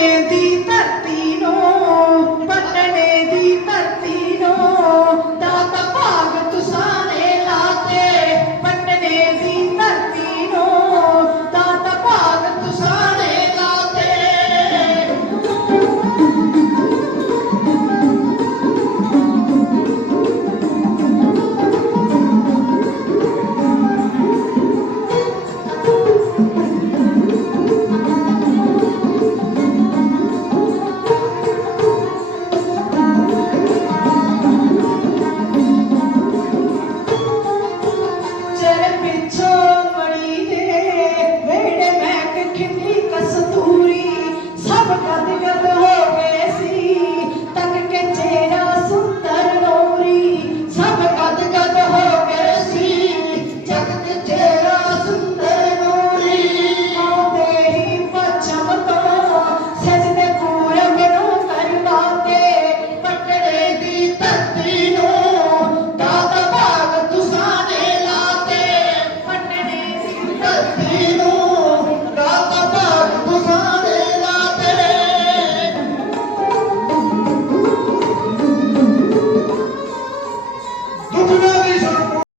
me